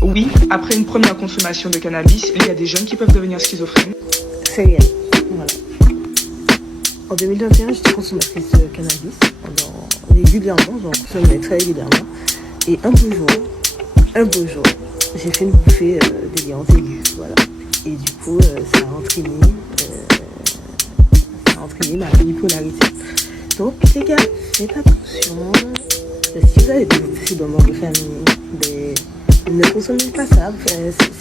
Oui, après une première consommation de cannabis, il y a des jeunes qui peuvent devenir schizophrènes. C'est réel. Voilà. En 2021, j'étais consommatrice de cannabis régulièrement, j'en consommais très régulièrement. Et un beau jour, j'ai fait une bouffée délirante aiguë, voilà. Et du coup, ça a entraîné ma bipolarité. Donc les gars, faites attention. Si vous avez des antécédents dans votre famille, ne consommez pas ça.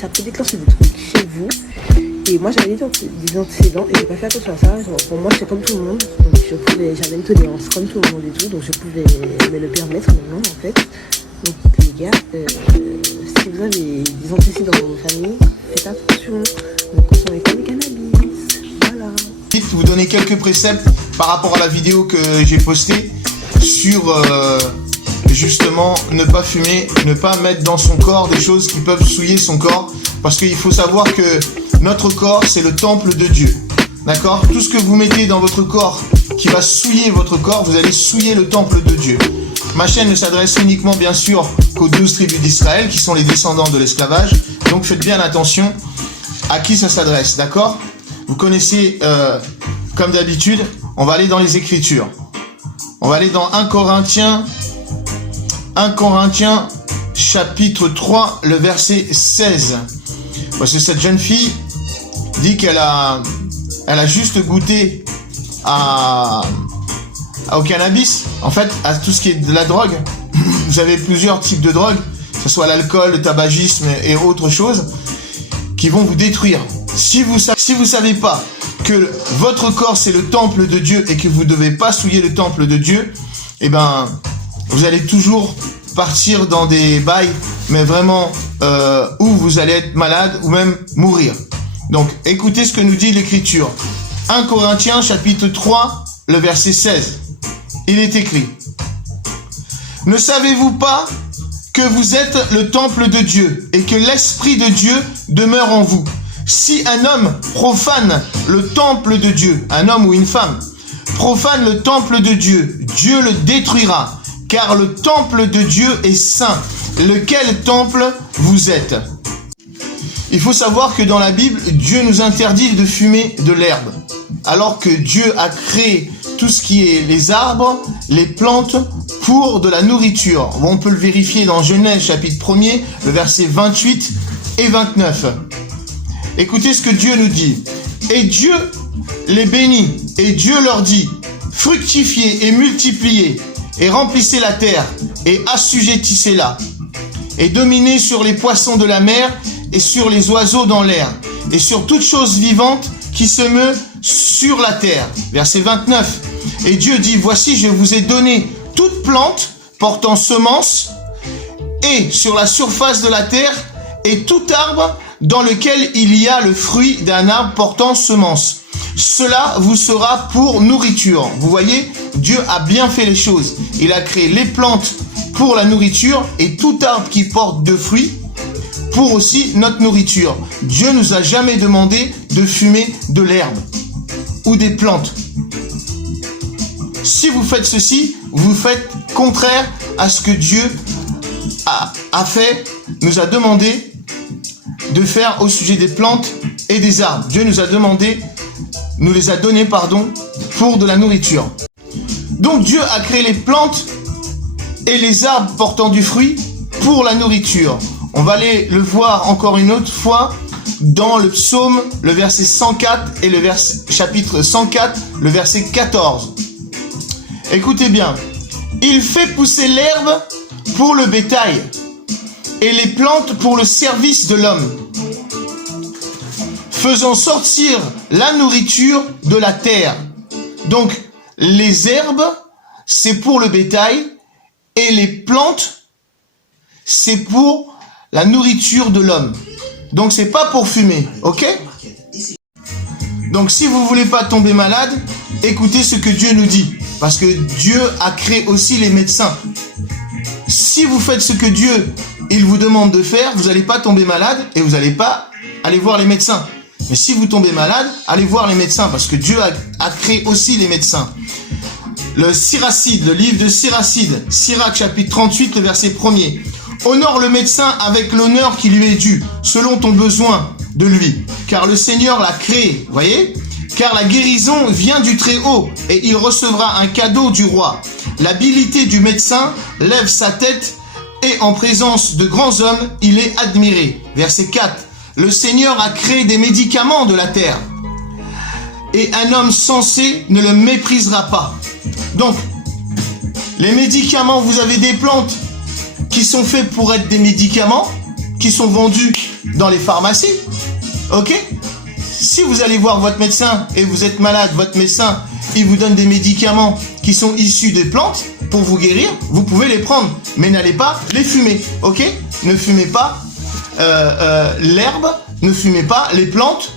Ça peut déclencher des trucs chez vous. Et moi j'avais des antécédents et j'ai pas fait attention à ça. Genre, pour moi j'étais comme tout le monde. Donc j'avais une tolérance comme tout le monde et tout. Donc je pouvais me le permettre maintenant en fait. Donc les gars, si vous avez des antécédents dans vos familles, faites attention. Ne consommez pas de cannabis. Voilà. Vous donner quelques préceptes par rapport à la vidéo que j'ai postée sur justement ne pas fumer, ne pas mettre dans son corps des choses qui peuvent souiller son corps, parce qu'il faut savoir que notre corps c'est le temple de Dieu, d'accord? Tout ce que vous mettez dans votre corps qui va souiller votre corps, vous allez souiller le temple de Dieu. Ma chaîne ne s'adresse uniquement bien sûr qu'aux 12 tribus d'Israël qui sont les descendants de l'esclavage, donc faites bien attention à qui ça s'adresse, d'accord? Vous connaissez, comme d'habitude, on va aller dans les Écritures. On va aller dans 1 Corinthiens chapitre 3, le verset 16. Parce que cette jeune fille dit qu'elle a juste goûté au cannabis, en fait, à tout ce qui est de la drogue. Vous avez plusieurs types de drogues, que ce soit l'alcool, le tabagisme et autres choses, qui vont vous détruire. Si vous savez pas que votre corps c'est le temple de Dieu et que vous ne devez pas souiller le temple de Dieu, eh ben, vous allez toujours partir dans des bails, mais vraiment où vous allez être malade ou même mourir. Donc, écoutez ce que nous dit l'Écriture. 1 Corinthiens chapitre 3, le verset 16. Il est écrit: ne savez-vous pas que vous êtes le temple de Dieu et que l'Esprit de Dieu demeure en vous? Si un homme profane le temple de Dieu, un homme ou une femme, profane le temple de Dieu, Dieu le détruira, car le temple de Dieu est saint. Lequel temple vous êtes? Il faut savoir que dans la Bible, Dieu nous interdit de fumer de l'herbe, alors que Dieu a créé tout ce qui est les arbres, les plantes, pour de la nourriture. On peut le vérifier dans Genèse chapitre 1er, le verset 28 et 29. Écoutez ce que Dieu nous dit. Et Dieu les bénit, et Dieu leur dit: fructifiez et multipliez, et remplissez la terre, et assujettissez-la, et dominez sur les poissons de la mer, et sur les oiseaux dans l'air, et sur toute chose vivante qui se meut sur la terre. Verset 29. Et Dieu dit: voici, je vous ai donné toute plante portant semence, et sur la surface de la terre, et tout arbre dans lequel il y a le fruit d'un arbre portant semence. Cela vous sera pour nourriture. Vous voyez, Dieu a bien fait les choses. Il a créé les plantes pour la nourriture et tout arbre qui porte de fruits pour aussi notre nourriture. Dieu nous a jamais demandé de fumer de l'herbe ou des plantes. Si vous faites ceci, vous faites contraire à ce que Dieu a fait, nous a demandé de faire au sujet des plantes et des arbres. Dieu nous les a donnés, pour de la nourriture. Donc Dieu a créé les plantes et les arbres portant du fruit pour la nourriture. On va aller le voir encore une autre fois dans le psaume, le verset 104 et chapitre 104, le verset 14. Écoutez bien. Il fait pousser l'herbe pour le bétail et les plantes pour le service de l'homme, faisant sortir la nourriture de la terre. Donc, les herbes, c'est pour le bétail, et les plantes, c'est pour la nourriture de l'homme. Donc, c'est pas pour fumer, ok? Donc, si vous voulez pas tomber malade, écoutez ce que Dieu nous dit, parce que Dieu a créé aussi les médecins. Si vous faites ce que Dieu il vous demande de faire, vous n'allez pas tomber malade et vous n'allez pas aller voir les médecins. Mais si vous tombez malade, allez voir les médecins parce que Dieu a créé aussi les médecins. Le Siracide, le livre de Siracide, Sirach chapitre 38, le verset 1er. Honore le médecin avec l'honneur qui lui est dû, selon ton besoin de lui, car le Seigneur l'a créé, voyez? Car la guérison vient du Très-Haut, et il recevra un cadeau du roi. L'habileté du médecin lève sa tête, et en présence de grands hommes, il est admiré. Verset 4. Le Seigneur a créé des médicaments de la terre, et un homme sensé ne le méprisera pas. Donc, les médicaments, vous avez des plantes qui sont faits pour être des médicaments, qui sont vendus dans les pharmacies, ok? Si vous allez voir votre médecin et vous êtes malade, votre médecin, il vous donne des médicaments qui sont issus des plantes pour vous guérir, vous pouvez les prendre, mais n'allez pas les fumer, ok? Ne fumez pas l'herbe, ne fumez pas les plantes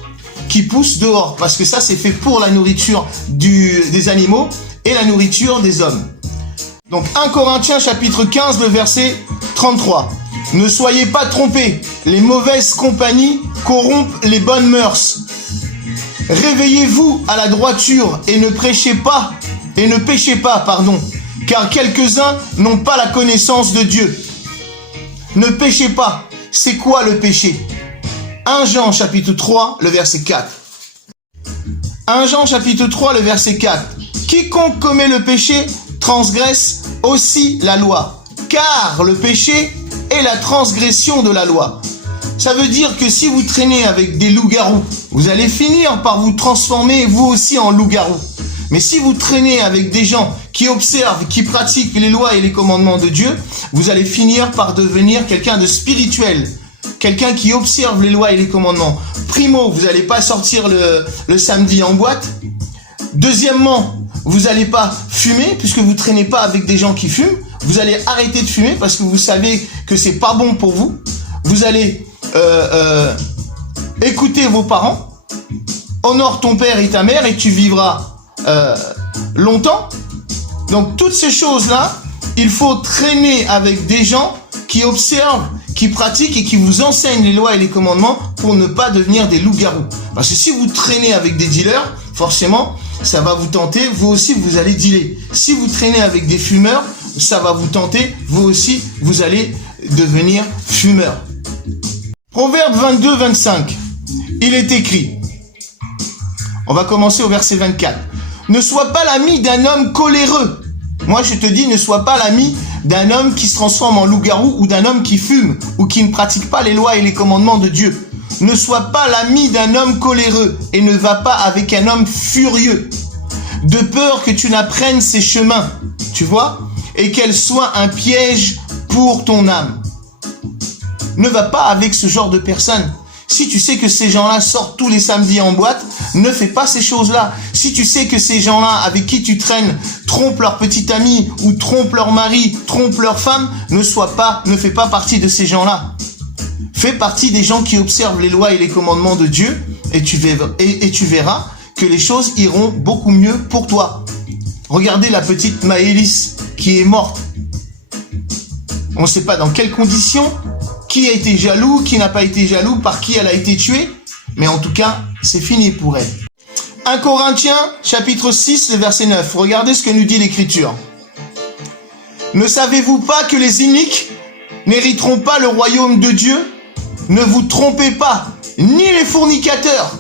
qui poussent dehors, parce que ça c'est fait pour la nourriture des animaux et la nourriture des hommes. Donc 1 Corinthiens chapitre 15, le verset 33. Ne soyez pas trompés, les mauvaises compagnies corrompent les bonnes mœurs. Réveillez-vous à la droiture et ne péchez pas, car quelques-uns n'ont pas la connaissance de Dieu. Ne péchez pas. C'est quoi le péché? 1 Jean chapitre 3, le verset 4. 1 Jean chapitre 3, le verset 4. Quiconque commet le péché transgresse aussi la loi, car le péché est la transgression de la loi. Ça veut dire que si vous traînez avec des loups-garous, vous allez finir par vous transformer vous aussi en loup-garou. Mais si vous traînez avec des gens qui observent, qui pratiquent les lois et les commandements de Dieu, vous allez finir par devenir quelqu'un de spirituel, quelqu'un qui observe les lois et les commandements. Primo, vous n'allez pas sortir le samedi en boîte. Deuxièmement, vous n'allez pas fumer puisque vous traînez pas avec des gens qui fument. Vous allez arrêter de fumer parce que vous savez que c'est pas bon pour vous. Vous allez écouter vos parents. Honore ton père et ta mère et tu vivras longtemps. Donc toutes ces choses-là, il faut traîner avec des gens qui observent, qui pratiquent et qui vous enseignent les lois et les commandements pour ne pas devenir des loups-garous. Parce que si vous traînez avec des dealers, forcément, ça va vous tenter, vous aussi vous allez dealer. Si vous traînez avec des fumeurs, ça va vous tenter, vous aussi vous allez devenir fumeur. Proverbe 22, 25. Il est écrit, on va commencer au verset 24. Ne sois pas l'ami d'un homme coléreux. Moi je te dis, ne sois pas l'ami d'un homme qui se transforme en loup-garou ou d'un homme qui fume ou qui ne pratique pas les lois et les commandements de Dieu. Ne sois pas l'ami d'un homme coléreux et ne va pas avec un homme furieux, de peur que tu n'apprennes ses chemins, tu vois, et qu'elle soit un piège pour ton âme. Ne va pas avec ce genre de personnes. Si tu sais que ces gens-là sortent tous les samedis en boîte, ne fais pas ces choses-là. Si tu sais que ces gens-là avec qui tu traînes trompent leur petite amie ou trompent leur mari, trompent leur femme, ne fais pas partie de ces gens-là. Fais partie des gens qui observent les lois et les commandements de Dieu et tu verras que les choses iront beaucoup mieux pour toi. Regardez la petite Maëlys qui est morte. On ne sait pas dans quelles conditions, qui a été jaloux, qui n'a pas été jaloux, par qui elle a été tuée, mais en tout cas, c'est fini pour elle. 1 Corinthiens, chapitre 6, le verset 9. Regardez ce que nous dit l'Écriture. Ne savez-vous pas que les iniques n'hériteront pas le royaume de Dieu? Ne vous trompez pas, ni les fornicateurs,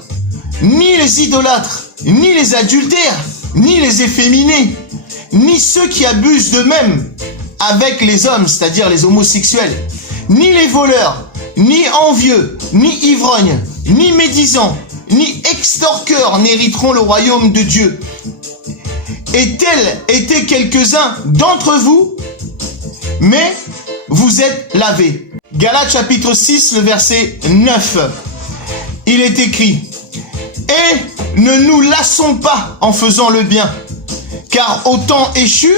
ni les idolâtres, ni les adultères, ni les efféminés, ni ceux qui abusent d'eux-mêmes avec les hommes, c'est-à-dire les homosexuels, ni les voleurs, ni envieux, ni ivrognes, ni médisants, ni extorqueurs n'hériteront le royaume de Dieu. Et tels étaient quelques-uns d'entre vous, mais vous êtes lavés. Galates chapitre 6, le verset 9. Il est écrit, « Et ne nous lassons pas en faisant le bien, car au temps échu,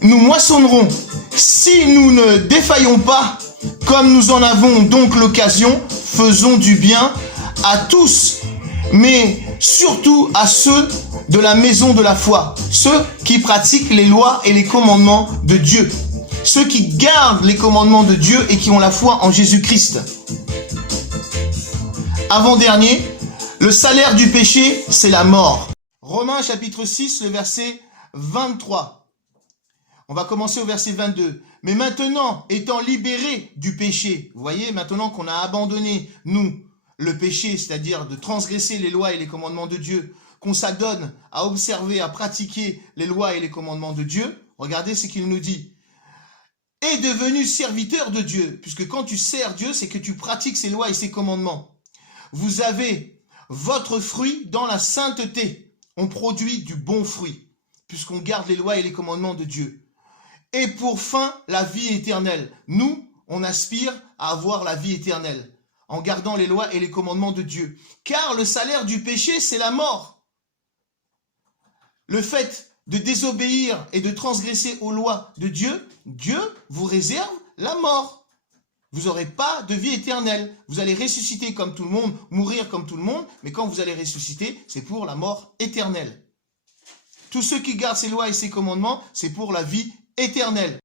nous moissonnerons. Si nous ne défaillons pas, comme nous en avons donc l'occasion, faisons du bien à tous, mais surtout à ceux de la maison de la foi, ceux qui pratiquent les lois et les commandements de Dieu, ceux qui gardent les commandements de Dieu et qui ont la foi en Jésus-Christ. » Avant-dernier, le salaire du péché, c'est la mort. Romains chapitre 6, le verset 23. On va commencer au verset 22. Mais maintenant, étant libérés du péché, vous voyez, maintenant qu'on a abandonné, nous, le péché, c'est-à-dire de transgresser les lois et les commandements de Dieu, qu'on s'adonne à observer, à pratiquer les lois et les commandements de Dieu, regardez ce qu'il nous dit. Est devenu serviteur de Dieu, puisque quand tu sers Dieu, c'est que tu pratiques ses lois et ses commandements. Vous avez votre fruit dans la sainteté. On produit du bon fruit, puisqu'on garde les lois et les commandements de Dieu. Et pour fin, la vie éternelle. Nous, on aspire à avoir la vie éternelle, en gardant les lois et les commandements de Dieu. Car le salaire du péché, c'est la mort. Le fait de désobéir et de transgresser aux lois de Dieu, Dieu vous réserve la mort. Vous n'aurez pas de vie éternelle. Vous allez ressusciter comme tout le monde, mourir comme tout le monde, mais quand vous allez ressusciter, c'est pour la mort éternelle. Tous ceux qui gardent ses lois et ses commandements, c'est pour la vie éternelle.